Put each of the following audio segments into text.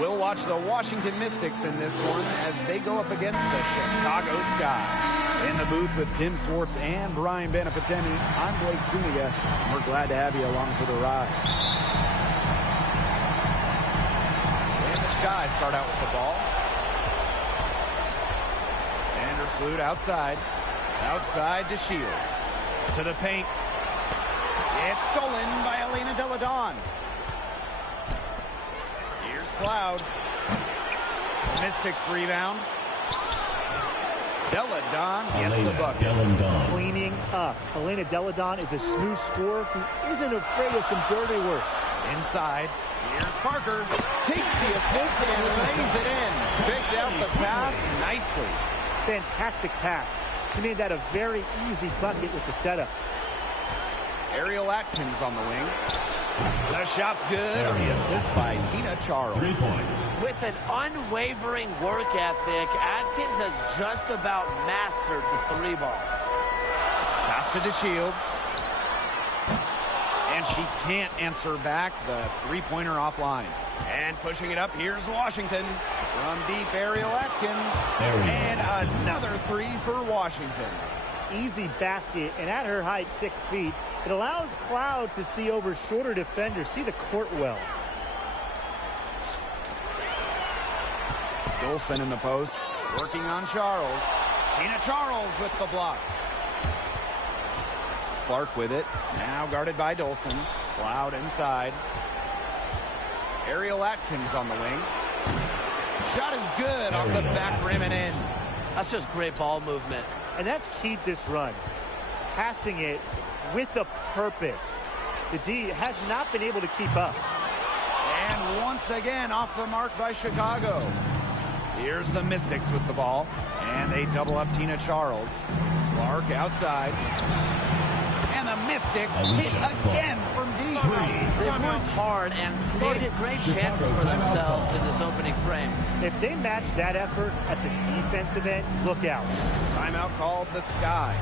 We'll watch the Washington Mystics in this one as they go up against the Chicago Sky. In the booth with Tim Swartz and Brian Benefitemi, I'm Blake Zuniga, and we're glad to have you along for the ride. And the Sky start out with the ball. Vandersloot outside. Outside to Shields. To the paint. It's stolen by Elena Delle Donne. Here's Cloud. Mystics rebound. Delle Donne gets the bucket. Cleaning up. Elena Delle Donne is a smooth scorer who isn't afraid of some dirty work. Inside. Here's Parker. Takes the assist and lays it in. Picked out the pass nicely. Fantastic pass. She made that a very easy bucket with the setup. Ariel Atkins on the wing. The shot's good. The assist by Tina Charles. 3 points. With an unwavering work ethic, Atkins has just about mastered the three ball. Pass to DeShields. And she can't answer back. The three-pointer offline. And pushing it up, here's Washington. From deep, Ariel Atkins. And another three for Washington. Easy basket, and at her height, 6 feet, it allows Cloud to see over shorter defenders, see the court well. Dolson in the post, working on Charles. Tina Charles with the block. Clark with it, now guarded by Dolson. Cloud inside. Ariel Atkins on the wing. Shot is good off the back rim and in. That's just great ball movement. And that's keyed this run. Passing it with a purpose. The D has not been able to keep up. And once again off the mark by Chicago. Here's the Mystics with the ball. And they double up Tina Charles. Clark outside. And the Mystics hit again from deep. They worked hard and created great chances for themselves in this opening frame. If they match that effort at the defensive end, look out. Timeout called the Sky.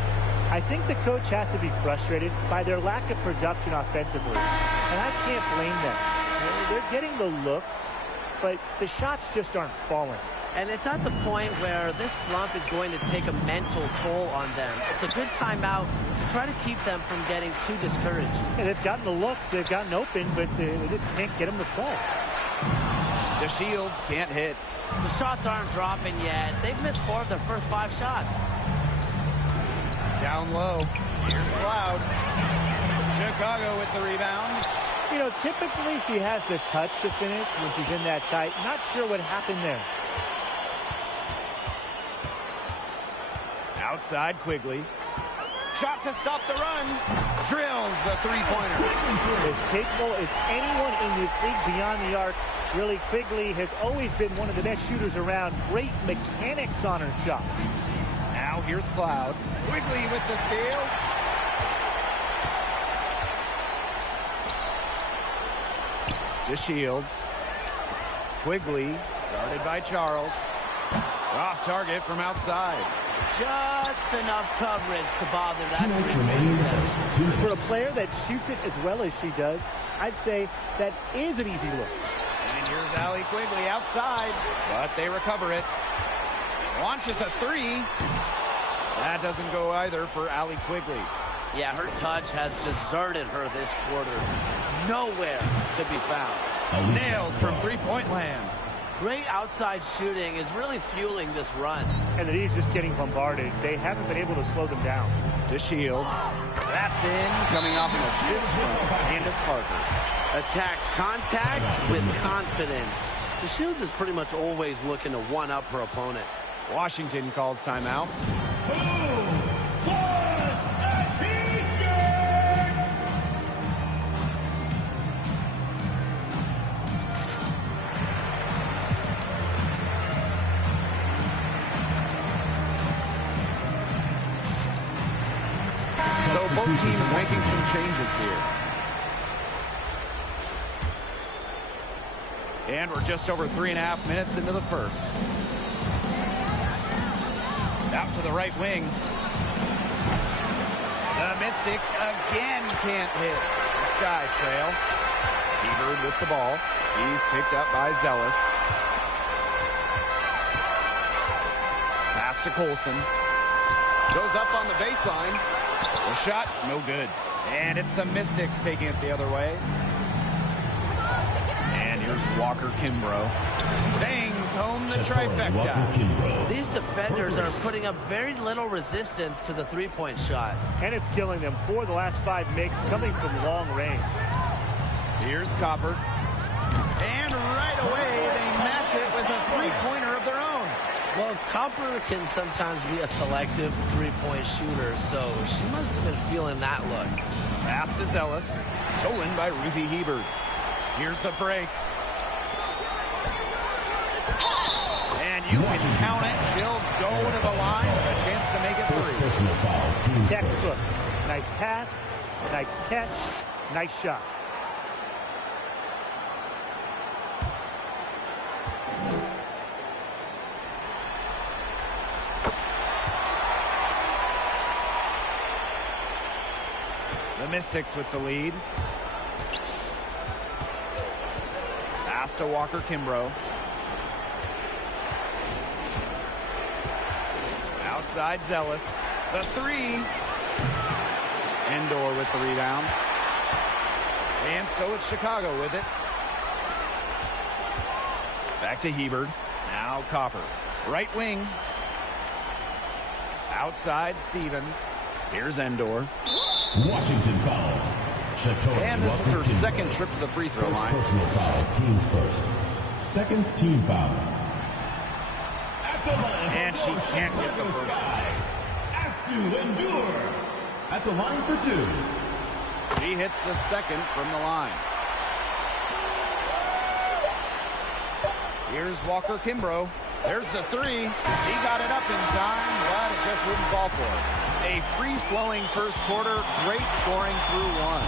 I think the coach has to be frustrated by their lack of production offensively. And I can't blame them. They're getting the looks, but the shots just aren't falling. And it's at the point where this slump is going to take a mental toll on them. It's a good timeout to try to keep them from getting too discouraged. Yeah, they've gotten the looks, they've gotten open, but they just can't get them to fall. DeShields can't hit. The shots aren't dropping yet. They've missed 4 of their first 5 shots. Down low. Here's Cloud. Chicago with the rebound. You know, typically she has the touch to finish when she's in that tight. Not sure what happened there. Outside Quigley. Shot to stop the run. Drills the three-pointer. As capable as anyone in this league beyond the arc, really Quigley has always been one of the best shooters around. Great mechanics on her shot. Now here's Cloud. Quigley with the steal. DeShields. Quigley, guarded by Charles. Off target from outside. Just enough coverage to bother that. 2 minutes remaining. For a player that shoots it as well as she does, I'd say that is an easy look. And here's Allie Quigley outside, but they recover it. Launches a three. That doesn't go either for Allie Quigley. Yeah, her touch has deserted her this quarter. Nowhere to be found. Nailed from three-point land. Great outside shooting is really fueling this run. And the D's just getting bombarded. They haven't been able to slow them down. DeShields. That's in. Coming off an assist from Candace Parker. Attacks contact with confidence. DeShields is pretty much always looking to one-up her opponent. Washington calls timeout. Who wants a T-shirt? So both teams making some changes here. And we're just over 3.5 minutes into the first. Out to the right wing. The Mystics again can't hit. The Sky trail. Hebert with the ball. She's picked up by Zealous. Pass to Colson. Goes up on the baseline. The shot, no good. And it's the Mystics taking it the other way. And here's Walker Kimbrough. Bangs home the trifecta. These defenders are putting up very little resistance to the three-point shot. And it's killing them. 4 of the last 5 makes coming from long range. Here's Copper. And right away, they match it with a three-pointer of their own. Well, Copper can sometimes be a selective three-point shooter, so she must have been feeling that look. Pass to Zealous. Stolen by Ruthie Hebert. Here's the break. And you can count it. She'll go to the line with a chance to make it 3. Textbook. Nice pass. Nice catch. Nice shot. The Mystics with the lead. Pass to Walker Kimbrough. Outside Zealous. The 3. Endor with the rebound. And so it's Chicago with it. Back to Hebert. Now Copper. Right wing. Outside Stevens. Here's Endor. Washington foul. And this is her second trip to the free throw line. Personal foul, teams first. Second team foul. At the line and she can't get the first. Astu Endure at the line for 2. She hits the second from the line. Here's Walker Kimbrough. There's the 3. He got it up in time, but it just wouldn't fall for her. A free-flowing first quarter, great scoring through 1.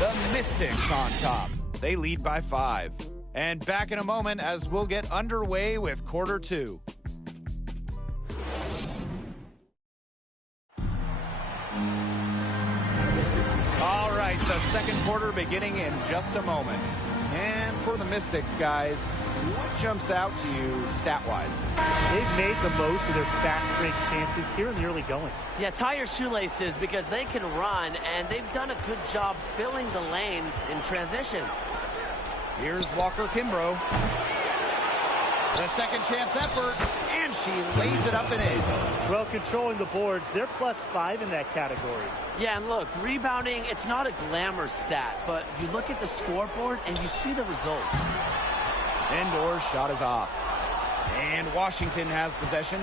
The Mystics on top. They lead by 5. And back in a moment as we'll get underway with quarter 2. All right, the second quarter beginning in just a moment. And for the Mystics, guys, what jumps out to you stat-wise? They've made the most of their fast break chances here in the early going. Yeah, tie your shoelaces because they can run, and they've done a good job filling the lanes in transition. Here's Walker Kimbrough. The second chance effort, and she lays it up and in. Well, controlling the boards, they're +5 in that category. Yeah, and look, rebounding, it's not a glamour stat, but you look at the scoreboard and you see the result. Endor's shot is off. And Washington has possession.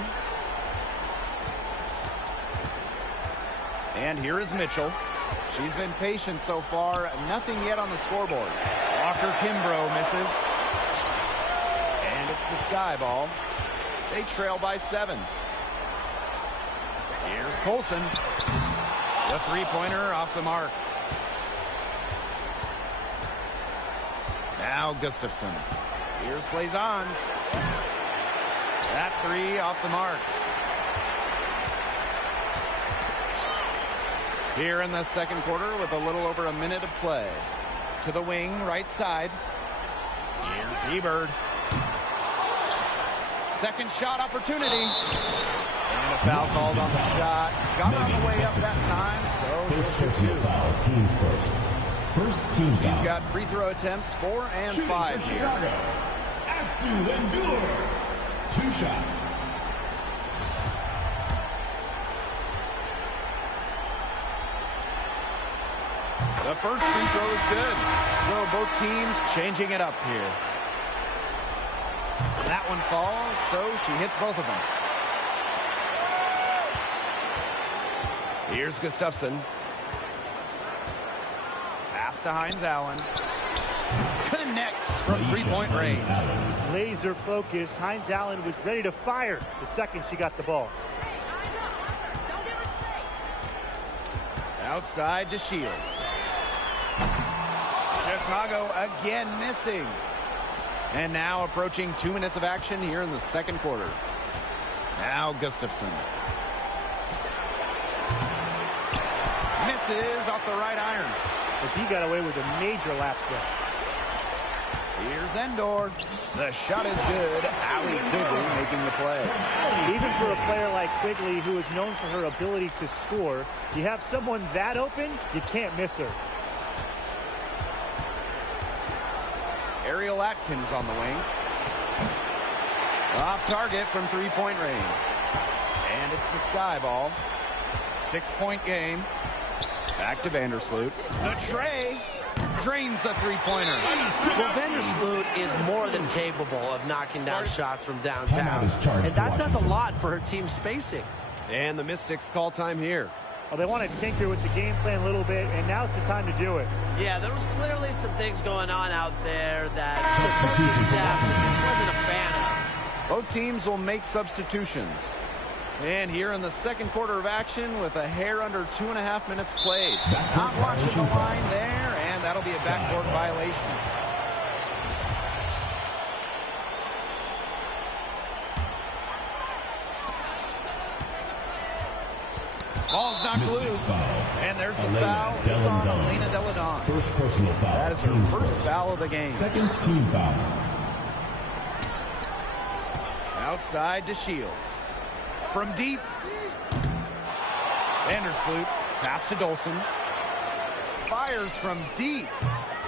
And here is Mitchell. She's been patient so far. Nothing yet on the scoreboard. Walker Kimbrough misses. And it's the Sky ball. They trail by 7. Here's Colson. The three-pointer off the mark. Now Gustafson. Here's Blazons. That 3 off the mark. Here in the second quarter with a little over a minute of play. To the wing, right side. Here's Hebert. Second shot opportunity. And a foul called on the shot. Got on the way up that time, so he'll shoot 2. Foul, teams first. First team foul. He's got free throw attempts 4 and 5 here. Astu Endure. 2 shots. The first free throw is good. So both teams changing it up here. That one falls, so she hits both of them. Here's Gustafson. Pass to Hines Allen. Connects from three-point range. Laser focused. Hines Allen was ready to fire the second she got the ball. Outside to Shields. Chicago again missing. And now approaching 2 minutes of action here in the second quarter. Now Gustafson. Misses off the right iron. But he got away with a major lapse there. Here's Endor. The shot is good. Allie Quigley making the play. Even for a player like Quigley, who is known for her ability to score, you have someone that open, you can't miss her. Ariel Atkins on the wing. Off target from three-point range. And it's the sky ball. 6-point game. Back to Vandersloot. The tray drains the three-pointer. Well, Vandersloot is more than capable of knocking down shots from downtown. And that does a lot for her team spacing. And the Mystics call time here. Well, they want to tinker with the game plan a little bit, and now's the time to do it. Yeah, there was clearly some things going on out there that the coaching staff wasn't a fan of. Both teams will make substitutions. And here in the second quarter of action with a hair under 2.5 minutes played. Not watching the line there, and that'll be a backcourt violation. Ball's knocked loose, and there's the foul. It's on Elena Deladon. First personal foul. That is her first foul of the game. Second team foul. Outside to Shields. From deep. Vandersloot. Pass to Dolson. Fires from deep.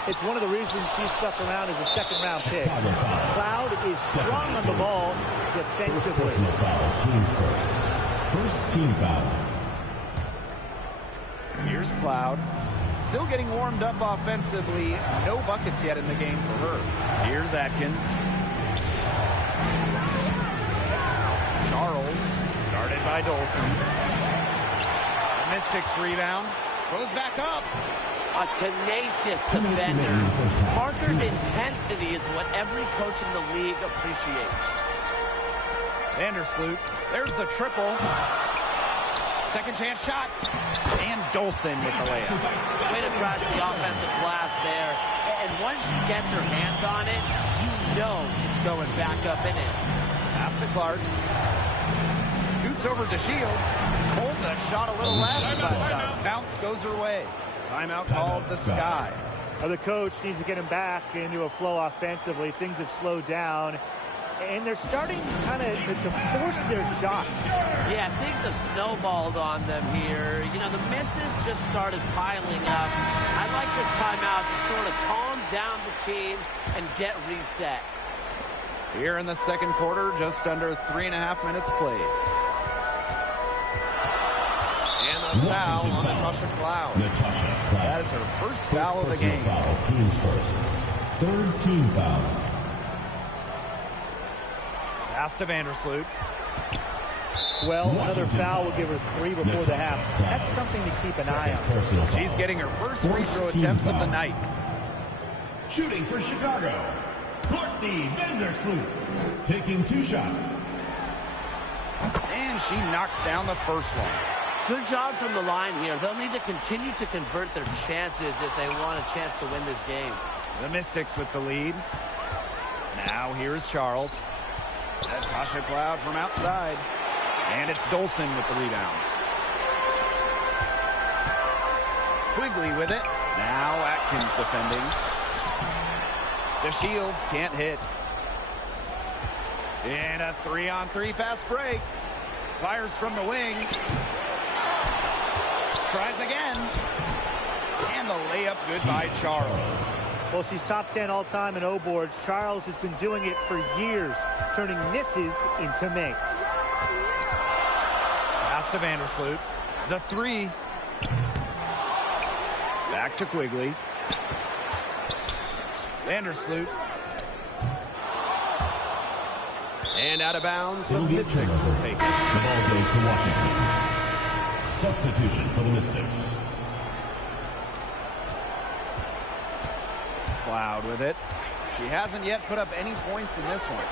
It's one of the reasons she stuck around as a second-round pick. Cloud is strong on the ball defensively. First personal foul. Teams first. First team foul. Here's Cloud. Still getting warmed up offensively. No buckets yet in the game for her. Here's Atkins. Charles. Guarded by Dolson. The Mystics rebound. Goes back up. A tenacious defender. Parker's intensity is what every coach in the league appreciates. Vandersloot. There's the triple. Second chance shot. And Dolson with the layup. Way to crash the offensive glass there. And once she gets her hands on it, you know it's going back up and in. Pass to Clark. Shoots over to Shields. Pulled the shot a little left, but the bounce goes her way. Timeout called the Sky. Well, the coach needs to get him back into a flow offensively. Things have slowed down, and they're starting kind of to force their shots. Yeah, things have snowballed on them here. You know, the misses just started piling up. I like this timeout to sort of calm down the team and get reset. Here in the second quarter, just under 3.5 minutes played. And the foul on Natasha Cloud. That is her first foul of the game. Foul. Teams first. Third team foul. Pass to Vandersloot. Well, another foul will give her 3 before the half. That's something to keep an eye on. She's getting her first free throw attempts of the night. Shooting for Chicago, Courtney Vandersloot. Taking 2 shots. And she knocks down the first one. Good job from the line here. They'll need to continue to convert their chances if they want a chance to win this game. The Mystics with the lead. Now here's Charles. Natasha Cloud from outside. And it's Dolson with the rebound. Quigley with it. Now Atkins defending. The Shields can't hit. And a 3-on-3 fast break. Fires from the wing. Tries again. And the layup good by Charles. Well, she's top 10 all-time in O-boards. Charles has been doing it for years, turning misses into makes. Pass to Vandersloot. The 3. Back to Quigley. Vandersloot. And out of bounds, the Mystics will take it. The ball goes to Washington. Substitution for the Mystics. Cloud with it. She hasn't yet put up any points in this one.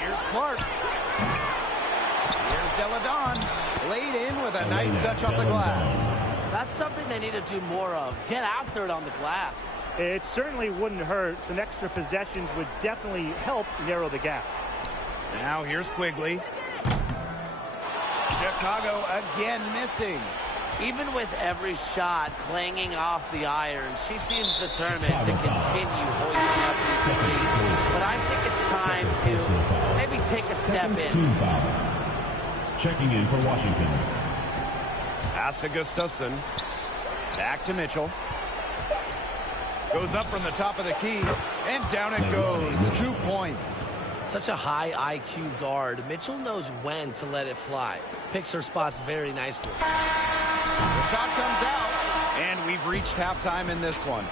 Here's Clark. Here's Deladon. Laid in with a nice touch on the glass. That's something they need to do more of. Get after it on the glass. It certainly wouldn't hurt. Some extra possessions would definitely help narrow the gap. Now here's Quigley. Chicago again missing. Even with every shot clanging off the iron, she seems determined to continue hoisting up these threes. But I think it's time to maybe take a step in. Team foul. Checking in for Washington. Pass to Gustafson. Back to Mitchell. Goes up from the top of the key, and down it goes. 2 points. Such a high IQ guard. Mitchell knows when to let it fly. Picks her spots very nicely. The shot comes out, and we've reached halftime in this one.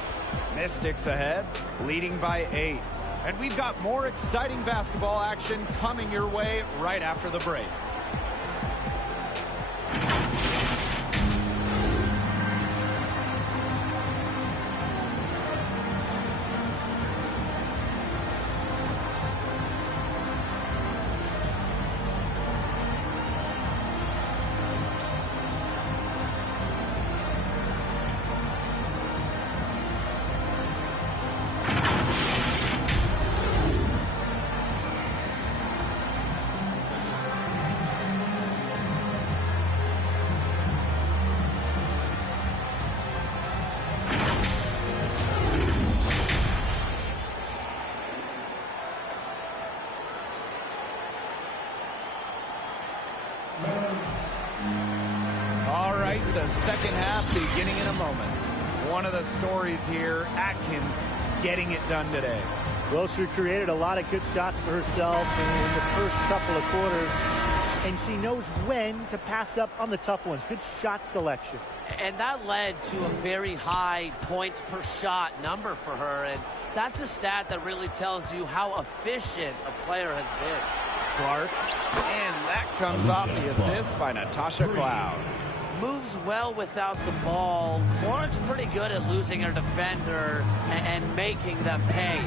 Mystics ahead, leading by 8. And we've got more exciting basketball action coming your way right after the break. All right, the second half beginning in a moment. One of the stories here, Atkins getting it done today. Well, she created a lot of good shots for herself in the first couple of quarters, and she knows when to pass up on the tough ones. Good shot selection. And that led to a very high points per shot number for her, and that's a stat that really tells you how efficient a player has been. Clark, and that comes off the assist by Natasha Cloud. Moves well without the ball. Clark's pretty good at losing her defender and making them pay.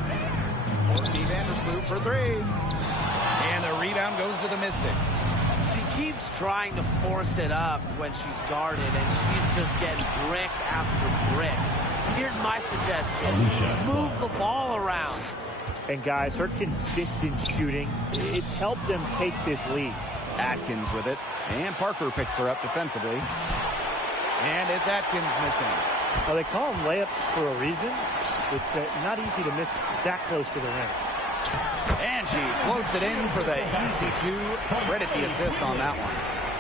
Steve Vandersloot for 3. And the rebound goes to the Mystics. She keeps trying to force it up when she's guarded, and she's just getting brick after brick. Here's my suggestion. Move the ball around. And guys, her consistent shooting, it's helped them take this lead. Atkins with it, and Parker picks her up defensively. And it's Atkins missing. Well, they call them layups for a reason. It's not easy to miss that close to the rim. And she floats it in for the easy 2. Credit the assist on that one.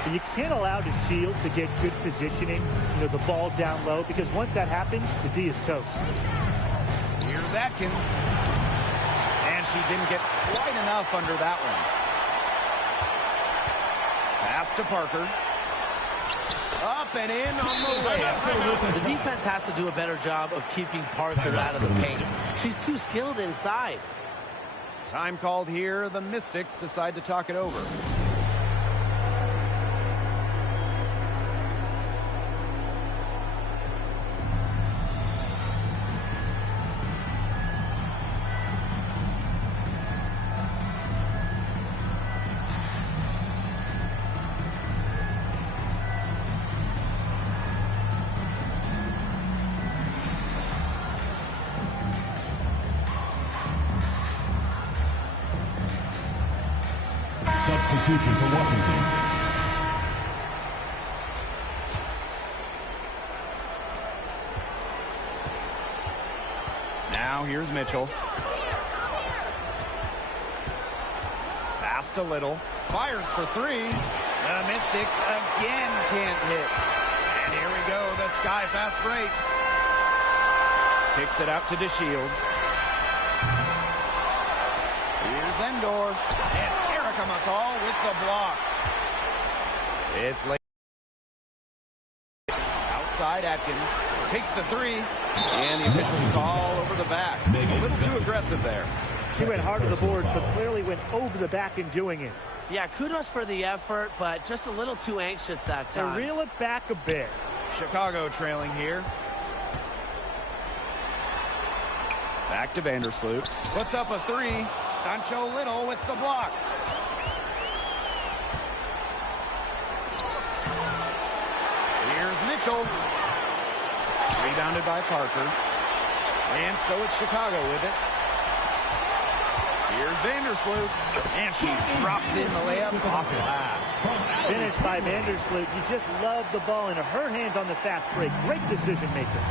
But you can't allow the Shields to get good positioning, the ball down low, because once that happens, the D is toast. Here's Atkins. And she didn't get quite enough under that one. Pass to Parker. Up and in on the layup. The defense has to do a better job of keeping Parker out of the paint. She's too skilled inside. Time called here. The Mystics decide to talk it over. Substitution for Washington. Now here's Mitchell. Passed a little. Fires for 3. The Mystics again can't hit. And here we go, the sky fast break. Picks it up to DeShields. Here's Endor. And Erica McCall with the block. It's late. Outside Atkins. Takes the 3. And the officials call over the back. A little too aggressive there. She went hard to the boards, but clearly went over the back in doing it. Yeah, kudos for the effort, but just a little too anxious that time. To reel it back a bit. Chicago trailing here. Back to Vandersloot. Puts up a 3. Sancho Little with the block. Here's Mitchell. Rebounded by Parker. And so it's Chicago with it. Here's Vandersloot, and she drops in the layup off glass. Finished by Vandersloot. You just love the ball in her hands on the fast break. Great decision maker.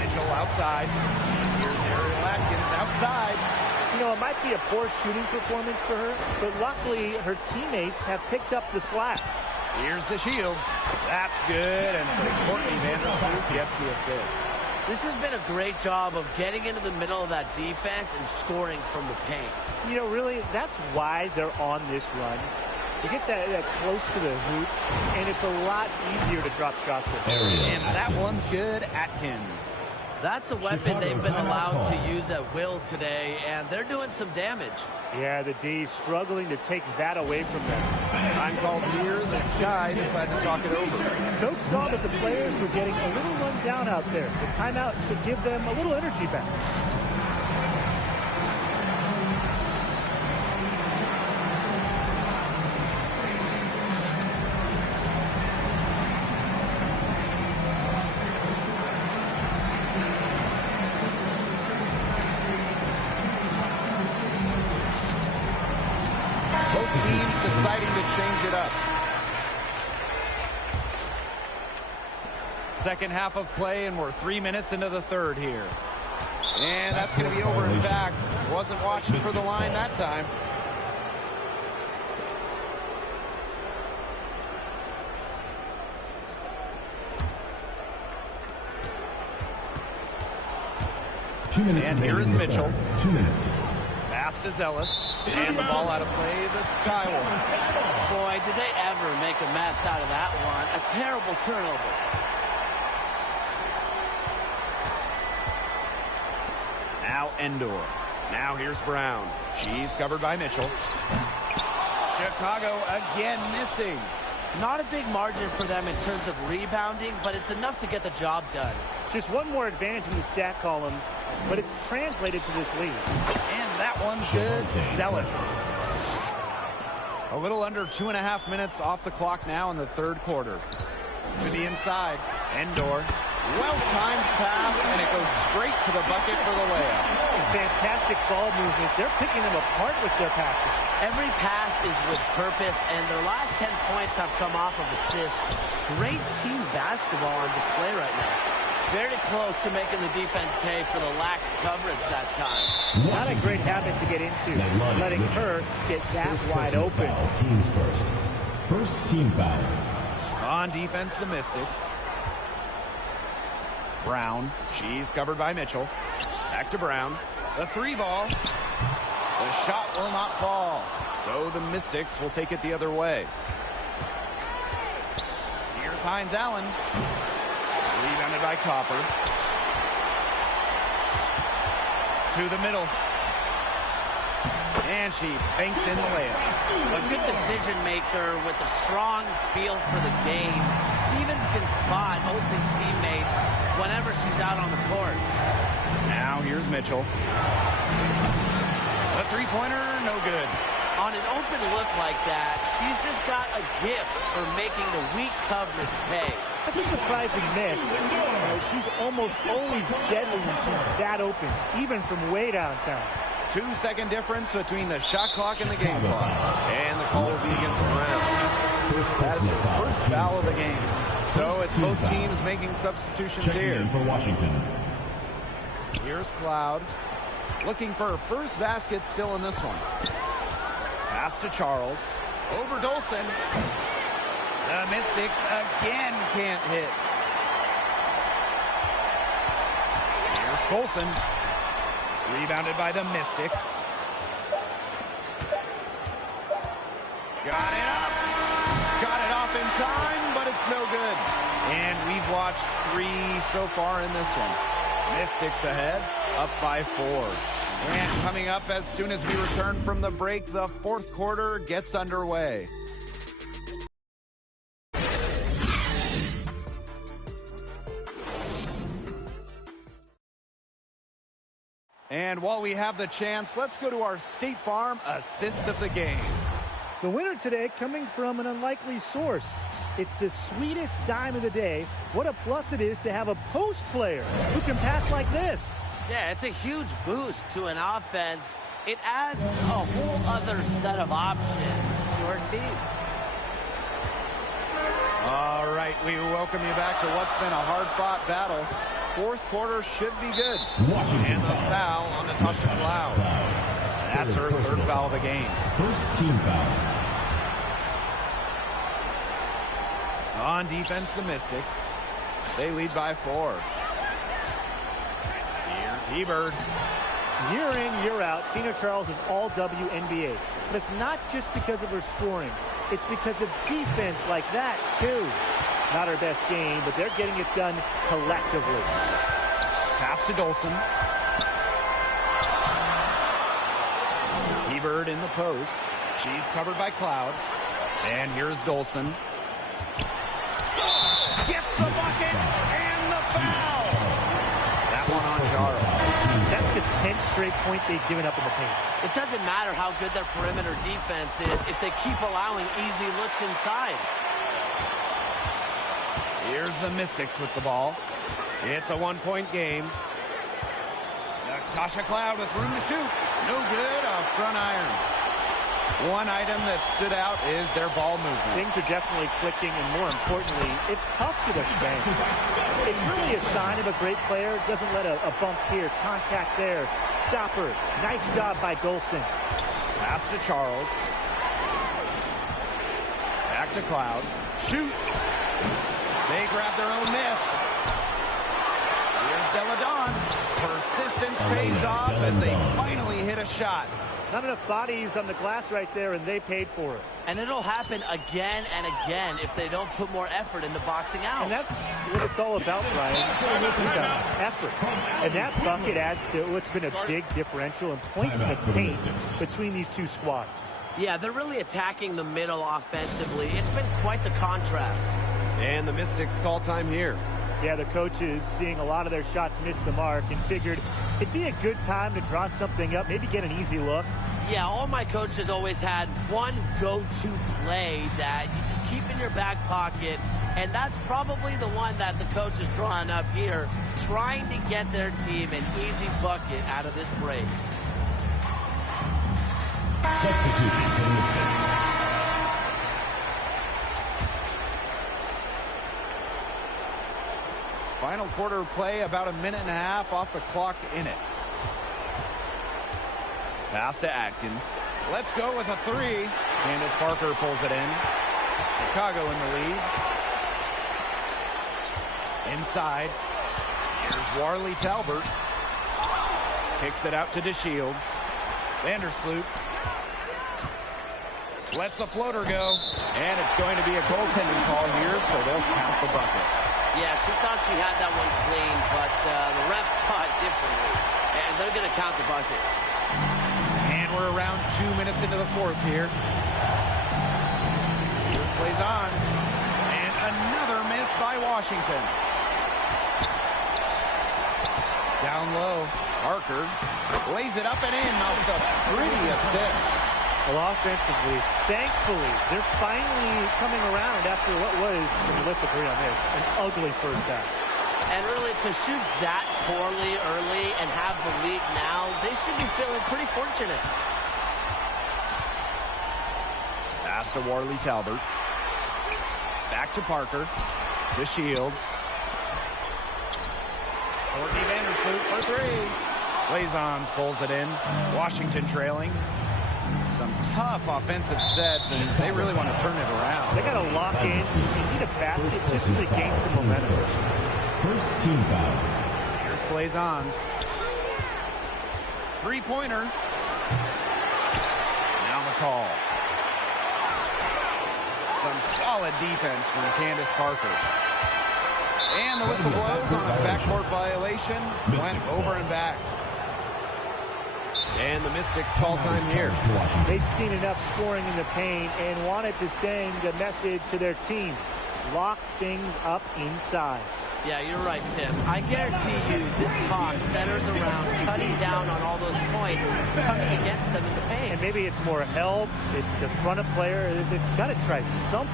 Mitchell outside. Here's Ariel Atkins outside. You know, it might be a poor shooting performance for her, but luckily her teammates have picked up the slack. Here's the Shields. That's good, and so Courtney Vandersloot gets the assist. This has been a great job of getting into the middle of that defense and scoring from the paint. You know, really, that's why they're on this run. They get that close to the hoop, and it's a lot easier to drop shots at. And that one's good, Atkins. That's a weapon they've been allowed to use at will today, and they're doing some damage. Yeah, the D's struggling to take that away from them. Time called here. The Sky decided to talk it over. Coach saw that the players were getting a little run down out there. The timeout should give them a little energy back. Both teams deciding to change it up. Second half of play, and we're 3 minutes into the third here. And that's going to be over and back. Wasn't watching for the line that time. And here is Mitchell. 2 minutes. Pass to Zealous. And the ball out of play, the Skywalker. Boy, did they ever make a mess out of that one. A terrible turnover. Now Endor. Now here's Brown. She's covered by Mitchell. Chicago again missing. Not a big margin for them in terms of rebounding, but it's enough to get the job done. Just one more advantage in the stat column, but it's translated to this lead. And that one's good. Zealous. A little under 2.5 minutes off the clock now in the third quarter. To the inside. Endor. Well-timed pass, and it goes straight to the bucket for the layup. Fantastic ball movement. They're picking them apart with their passing. Every pass is with purpose, and their last 10 points have come off of assists. Great team basketball on display right now. Very close to making the defense pay for the lax coverage that time. Not a great habit to get into, letting her get that wide open. Teams first. First team foul. On defense, the Mystics. Brown. She's covered by Mitchell. Back to Brown. The three ball. The shot will not fall. So the Mystics will take it the other way. Here's Hines Allen. Rebounded by Copper. To the middle. And she banks in the layup. A good decision maker with a strong feel for the game. Stevens can spot open teammates whenever she's out on the court. Now here's Mitchell. The three-pointer, no good. On an open look like that, she's just got a gift for making the weak coverage pay. That's a surprising miss. She's almost always deadly when she's that open, even from way downtown. 2-second difference between the shot clock and the game clock. And the call will be against Brown. That is the first foul of the game. So it's both teams making substitutions here. In for Washington. Here's Cloud. Looking for her first basket still in this one. Pass to Charles. Over Dolson. The Mystics again can't hit. Here's Colson. Rebounded by the Mystics. Got it up. Got it off in time, but it's no good. And we've watched 3 so far in this one. Mystics ahead, up by 4. And coming up as soon as we return from the break, the fourth quarter gets underway. And while we have the chance, let's go to our State Farm assist of the game. The winner today coming from an unlikely source. It's the sweetest dime of the day. What a plus it is to have a post player who can pass like this. Yeah, it's a huge boost to an offense. It adds a whole other set of options to our team. All right, we welcome you back to what's been a hard-fought battle. Fourth quarter should be good. Washington And the foul on Natasha Cloud. That's her third foul of the game. First team foul. On defense, the Mystics. They lead by 4. Here's Hebert. Year in, year out, Tina Charles is all WNBA. But it's not just because of her scoring. It's because of defense like that, too. Not her best game, but they're getting it done collectively. Pass to Dolson. Hebert in the post. She's covered by Cloud. And here's Dolson. Gets the bucket and the foul. That one on Charles. That's the 10th straight point they've given up in the paint. It doesn't matter how good their perimeter defense is if they keep allowing easy looks inside. Here's the Mystics with the ball. It's a one-point game. Natasha Cloud with room to shoot. No good, a front iron. One item that stood out is their ball movement. Things are definitely clicking, and more importantly, it's tough to defend. It's really a sign of a great player. Doesn't let a bump here, contact there, stop her. Nice job by Dolson. Pass to Charles. Back to Cloud. Shoots. They grab their own miss. Here's Deladon. Persistence pays off as they finally hit a shot. Not enough bodies on the glass right there, and they paid for it. And it'll happen again and again if they don't put more effort into boxing out. And that's what it's all about, Brian. Effort. And that bucket adds to what's been a big differential in points in the paint between these two squads. Yeah, they're really attacking the middle offensively. It's been quite the contrast. And the Mystics call time here. Yeah, the coaches seeing a lot of their shots miss the mark and figured it'd be a good time to draw something up, maybe get an easy look. Yeah, all my coaches always had one go-to play that you just keep in your back pocket, and that's probably the one that the coach is drawing up here, trying to get their team an easy bucket out of this break. Substitution for the Mystics. Final quarter play, about a minute and a half off the clock in it. Pass to Atkins. Let's go with a 3. Candace Parker pulls it in. Chicago in the lead. Inside. Here's Warley Talbert. Kicks it out to DeShields. Vandersloot. Lets the floater go. And it's going to be a goaltending call here, so they'll count the bucket. Yeah, she thought she had that one clean, but the refs saw it differently. And they're going to count the bucket. And we're around 2 minutes into the fourth here. Here's Blazons. And another miss by Washington. Down low. Parker lays it up and in off the pretty assist. Well, offensively, thankfully, they're finally coming around after what was, let's agree on this, an ugly first half. And really, to shoot that poorly early and have the lead now, they should be feeling pretty fortunate. Pass to Warley Talbert. Back to Parker. DeShields. Courtney Vandersloot for 3. Blazons pulls it in. Washington trailing. Some tough offensive sets, and they really want to turn it around. They got to lock in. They need a basket just to gain some momentum. First team foul. Here's Blazons. Three-pointer. Now McCall. Some solid defense from Candace Parker. And the whistle blows on a backcourt violation. Went over and back. And the Mystics call time here. They'd seen enough scoring in the paint and wanted to send a message to their team. Lock things up inside. Yeah, you're right, Tim. I guarantee you this talk centers around cutting down on all those points coming against them in the paint. And maybe it's more help. It's the front of player. They've got to try something.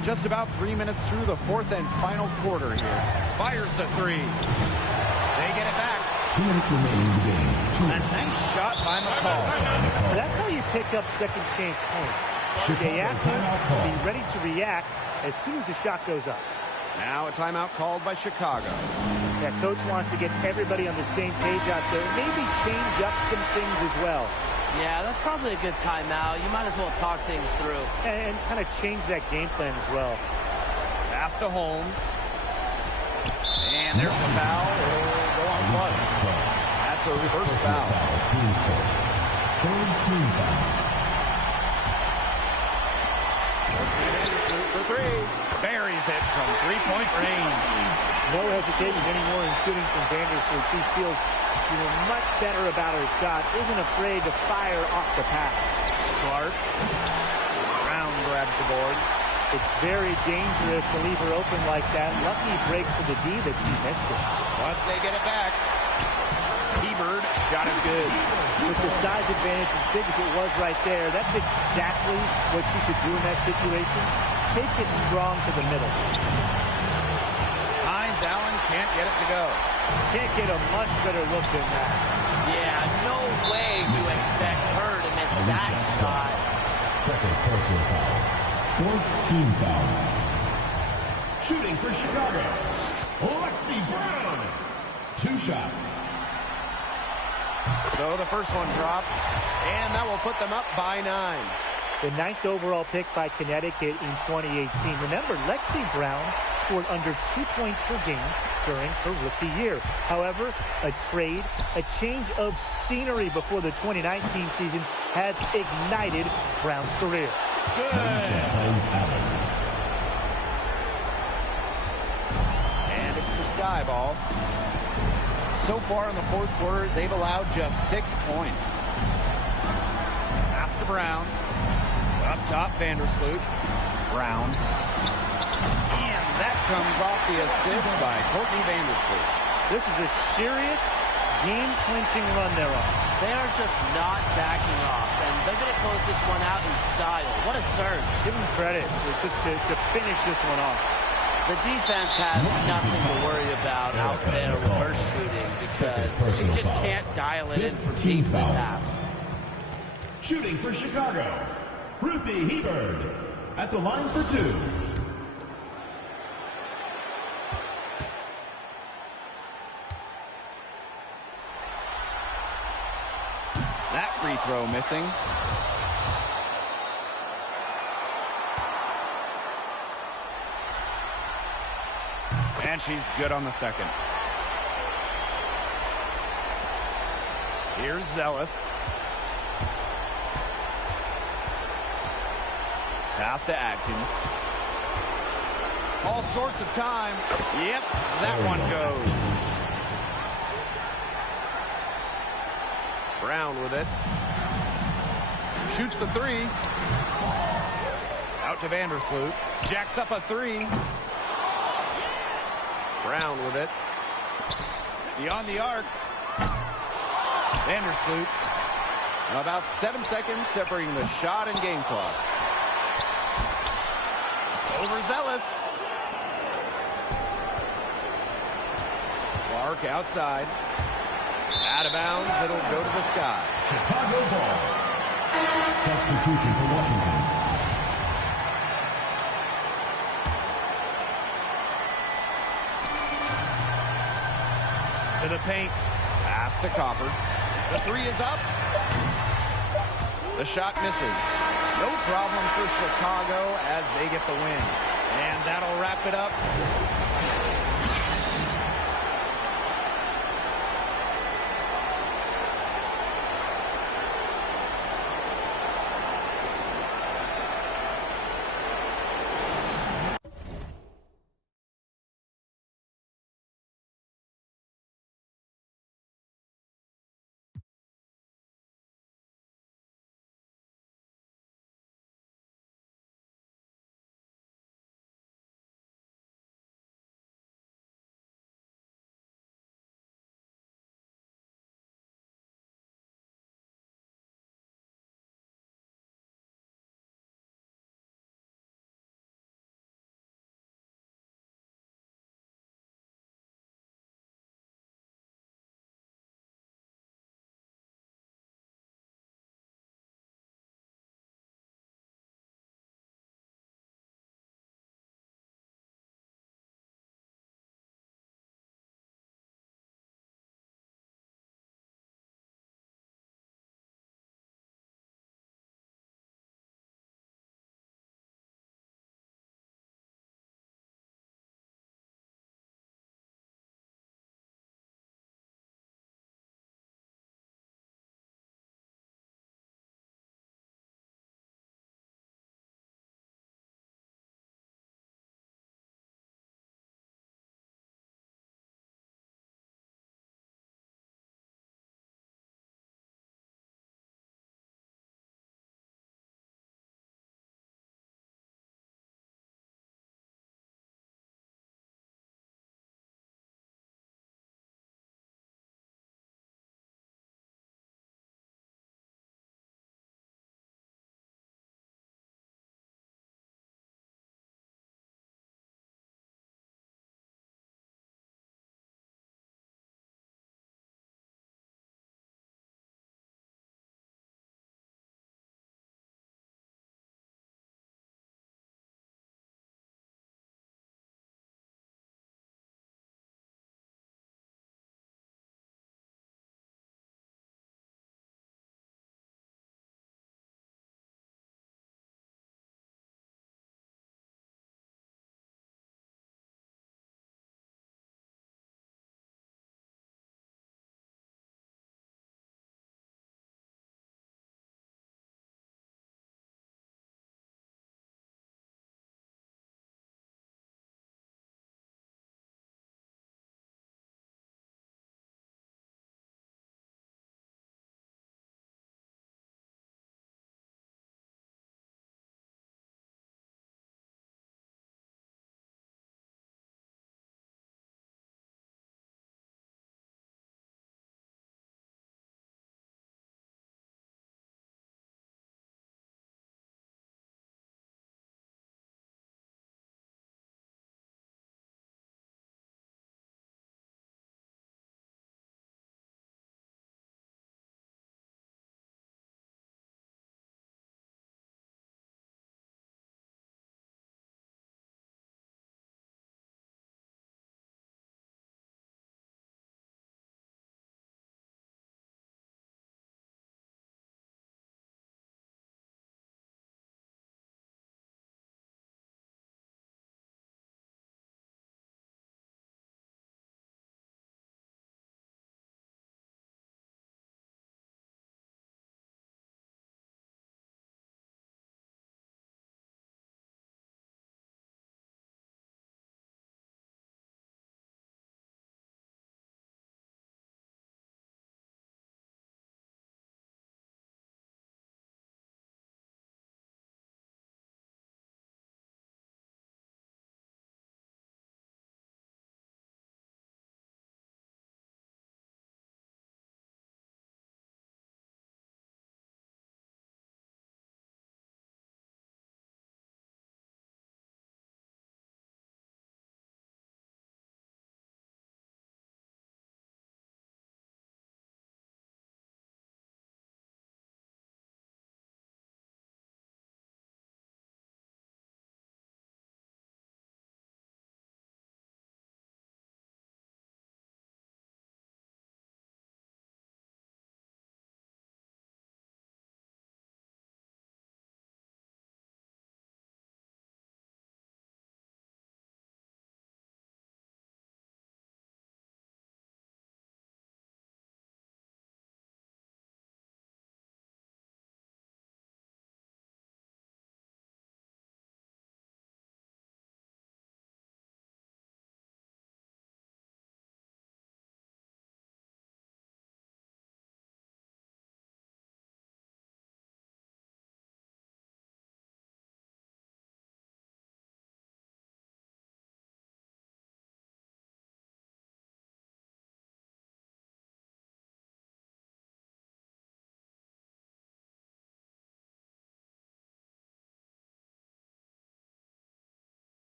And just about 3 minutes through the fourth and final quarter here. Fires the three. They get it back. 2 minutes remaining in the game. 2 A minutes. nice shot by McCall. That's how you pick up second chance points. Stay active, be ready to react as soon as the shot goes up. Now a timeout called by Chicago. That coach wants to get everybody on the same page out there. Maybe change up some things as well. Yeah, that's probably a good timeout. You might as well talk things through. And kind of change that game plan as well. Pass to Holmes. And there's a foul. It'll go on Clark. That's a reverse foul. Team's first. Third team foul. For three. Buries it from three-point range. No hesitation anymore in shooting from Vandersloot. She feels much better about her shot. Isn't afraid to fire off the pass. Clark. Brown grabs the board. It's very dangerous to leave her open like that. Lucky break for the D that she missed it. But they get it back. Hebert, shot is good. With the size advantage as big as it was right there, that's exactly what she should do in that situation. Take it strong to the middle. Hines Allen can't get it to go. Can't get a much better look than that. Yeah, no way you expect her to miss that shot. Second personal foul. Fourth team foul. Shooting for Chicago. Lexi Brown. 2 shots. So the first one drops, and that will put them up by 9. The 9th overall pick by Connecticut in 2018. Remember, Lexi Brown scored under 2 points per game during her rookie year. However, a trade, a change of scenery before the 2019 season has ignited Brown's career. Good. And it's the Sky Ball. So far in the fourth quarter, they've allowed just 6 points. Pass to Brown. Up top, Vandersloot. Brown. And that comes off the assist by Courtney Vandersloot. This is a serious game-clinching run they're on. They are just not backing off, and they're going to close this one out in style. What a serve. Give them credit just to finish this one off. The defense has nothing to worry about out there reverse shooting because she just can't dial it in for deep this half. Shooting for Chicago. Ruthie Hebert at the line for 2. That free throw missing. And she's good on the second. Here's Zealous. Pass to Adkins. All sorts of time. Yep, that one goes. Brown with it. Shoots the three. Out to Vandersloot. Jacks up a three. Brown with it. Beyond the arc. Vandersloot. About 7 seconds separating the shot and game clock. Overzealous. Clark outside. Out of bounds. It'll go to the Sky. Chicago ball. Substitution for Washington. To the paint. Pass to Copper. The three is up. The shot misses. No problem for Chicago as they get the win. And that'll wrap it up.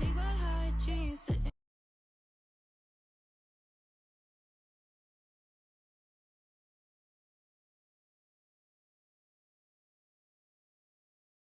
Levi high jeans.